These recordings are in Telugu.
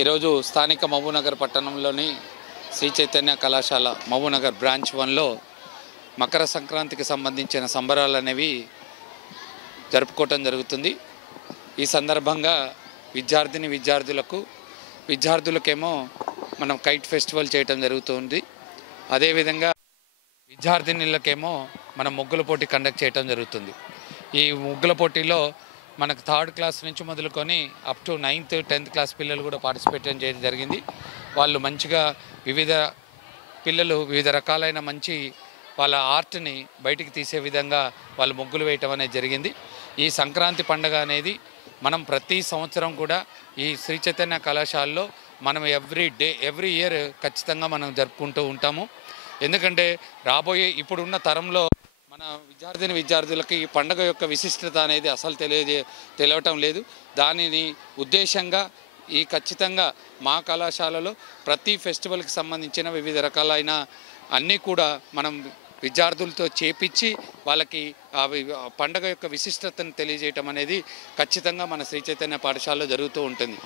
ఈరోజు స్థానిక మహబూబ్నగర్ పట్టణంలోని శ్రీ చైతన్య కళాశాల మహబూబ్నగర్ బ్రాంచ్ 1లో మకర సంక్రాంతికి సంబంధించిన సంబరాలు అనేవి జరుపుకోవటం జరుగుతుంది. ఈ సందర్భంగా విద్యార్థులకేమో మనం కైట్ ఫెస్టివల్ చేయటం జరుగుతుంది. అదేవిధంగా విద్యార్థినులకేమో మనం ముగ్గుల పోటీ కండక్ట్ చేయటం జరుగుతుంది. ఈ ముగ్గుల పోటీలో మనకు 3rd క్లాస్ నుంచి మొదలుకొని up to 9th 10th class పిల్లలు కూడా పార్టిసిపేట్ చేయడం జరిగింది. వాళ్ళు మంచిగా వివిధ రకాలైన మంచి వాళ్ళ ఆర్ట్ని బయటికి తీసే విధంగా వాళ్ళు ముగ్గులు వేయటం అనేది జరిగింది. ఈ సంక్రాంతి పండుగ అనేది మనం ప్రతి సంవత్సరం కూడా ఈ శ్రీ చైతన్య కళాశాలలో మనం ఎవ్రీ ఇయర్ ఖచ్చితంగా మనం జరుపుకుంటూ ఉంటాము. ఎందుకంటే రాబోయే ఇప్పుడున్న తరంలో మన విద్యార్థులకి ఈ పండుగ యొక్క విశిష్టత అనేది అసలు తెలియటం లేదు. దానిని ఉద్దేశంగా ఖచ్చితంగా మా కళాశాలలో ప్రతి ఫెస్టివల్కి సంబంధించిన వివిధ రకాలైన అన్నీ కూడా మనం విద్యార్థులతో చేపించి వాళ్ళకి ఆ పండుగ యొక్క విశిష్టతను తెలియజేయటం అనేది ఖచ్చితంగా మన శ్రీ చైతన్య పాఠశాలలో జరుగుతూ ఉంటుంది.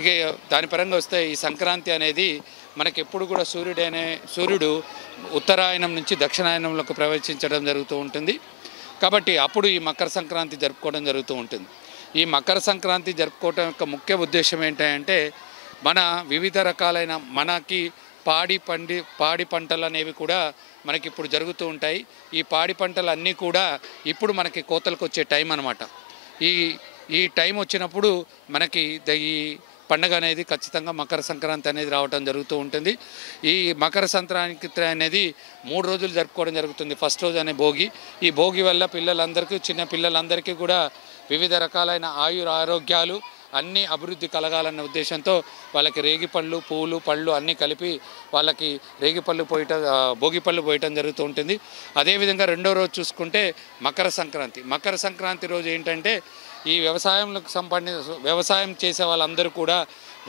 ఇక దాని పరంగా వస్తే ఈ సంక్రాంతి అనేది మనకి ఎప్పుడు కూడా సూర్యుడు ఉత్తరాయణం నుంచి దక్షిణాయనంలోకి ప్రవేశించడం జరుగుతూ ఉంటుంది. కాబట్టి అప్పుడు ఈ మకర సంక్రాంతి జరుపుకోవడం జరుగుతూ ఉంటుంది. ఈ మకర సంక్రాంతి జరుపుకోవడం యొక్క ముఖ్య ఉద్దేశం ఏంటంటే మన వివిధ రకాలైన మనకి పాడి పంటలు అనేవి కూడా మనకి ఇప్పుడు జరుగుతూ ఉంటాయి. ఈ పాడి పంటలు అన్నీ కూడా ఇప్పుడు మనకి కోతలకు వచ్చే టైం అన్నమాట. ఈ టైం వచ్చినప్పుడు మనకి ఈ పండుగ అనేది ఖచ్చితంగా మకర సంక్రాంతి అనేది రావడం జరుగుతూ ఉంటుంది. ఈ మకర సంక్రాంతి అనేది 3 రోజులు జరుపుకోవడం జరుగుతుంది. ఫస్ట్ రోజు అనే భోగి. ఈ భోగి వల్ల చిన్న పిల్లలందరికీ కూడా వివిధ రకాలైన ఆరోగ్యాలు అన్నీ అభివృద్ధి కలగాలన్న ఉద్దేశంతో వాళ్ళకి రేగిపళ్ళు, పువ్వులు, పళ్ళు అన్నీ కలిపి వాళ్ళకి భోగి పళ్ళు పోయటం జరుగుతూ ఉంటుంది. అదేవిధంగా రెండో రోజు చూసుకుంటే మకర సంక్రాంతి రోజు ఏంటంటే ఈ వ్యవసాయం చేసే వాళ్ళందరూ కూడా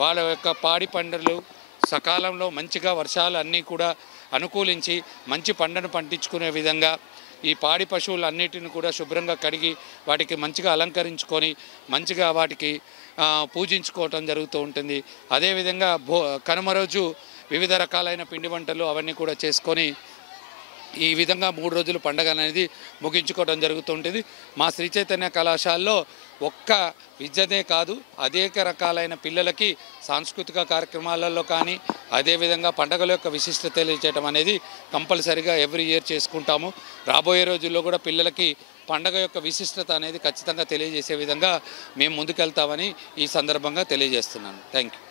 వాళ్ళ యొక్క పాడి పంటలు సకాలంలో మంచిగా వర్షాలు అన్నీ కూడా అనుకూలించి మంచి పంటను పండించుకునే విధంగా ఈ పాడి పశువులన్నిటిని కూడా శుభ్రంగా కడిగి వాటికి మంచిగా అలంకరించుకొని మంచిగా వాటికి పూజించుకోవటం జరుగుతూ ఉంటుంది. అదేవిధంగా కనుమ రోజు వివిధ రకాలైన పిండి వంటలు అవన్నీ కూడా చేసుకొని ఈ విధంగా 3 రోజులు పండుగ అనేది ముగించుకోవడం జరుగుతుంటుంది. మా శ్రీ చైతన్య కళాశాలలో ఒక్క విద్యనే కాదు, అనేక రకాలైన పిల్లలకి సాంస్కృతిక కార్యక్రమాలలో కానీ అదేవిధంగా పండుగల యొక్క విశిష్టత తెలియజేయడం అనేది కంపల్సరీగా ఎవ్రీ ఇయర్ చేసుకుంటాము. రాబోయే రోజుల్లో కూడా పిల్లలకి పండుగ యొక్క విశిష్టత అనేది ఖచ్చితంగా తెలియజేసే విధంగా మేము ముందుకెళ్తామని ఈ సందర్భంగా తెలియజేస్తున్నాను. Thank you.